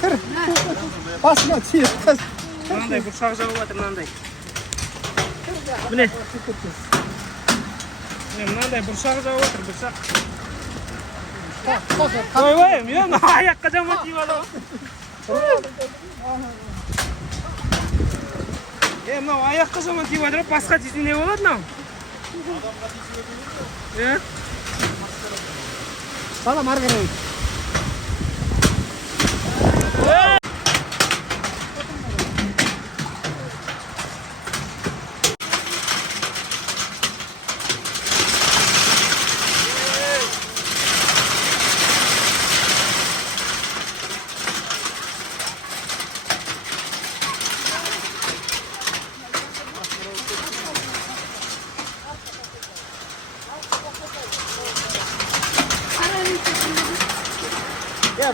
Kır. Basma çiğ. Mынандай буршак жабып атыр мынандай. Міне. Мынандай буршак жабып атыр, буршак. Ой, мен аяққа жаман тиіп алам. Мынау аяққа жаман тиіп атыр, басқа тисе не болады мынау? Bana margaret.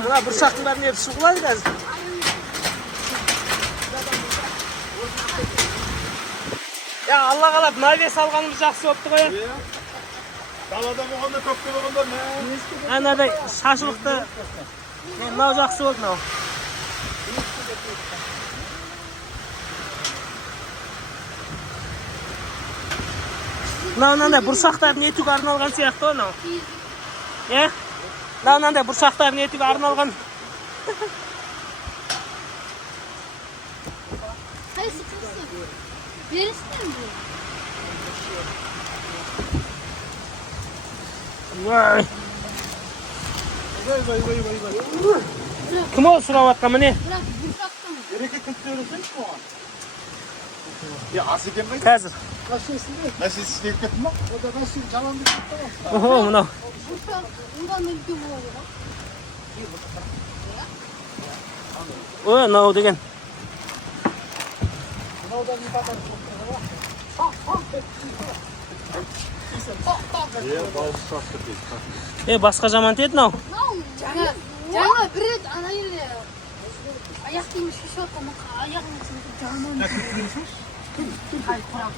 Мына буршактың бәрін ертіп шығу қылады қазір. Алла қалап, навес алғанымыз жақсы болыпты ғой. Далада болғанда, көпте болғанда не? Анадай шашылықты. Мынау жақсы болды мынау. Мынандай буршақтардың етуге арналған сияқты ғой мынау. Мынандай буршақтардың етуге арналған. Қайсы қылсын? Берісінен бұл? Кім ол сұрап атқан міне? Бірақ бұршақтың. Ерекет күтті өресенші оған? Асы екен бай? Қазір. Мәсіз істеп кеттің ма? Oda nasıl çalandı gitti ama. Мынау. Бұршақ ондан үлкен болады ғой. Мынау деген. Oda bir kadar çok. Дауыс шақты дейді. Басқа жаман теді мынау. Жаңа бір рет ана жерде аяқ деймін шешіп отқан аяғымның жаман.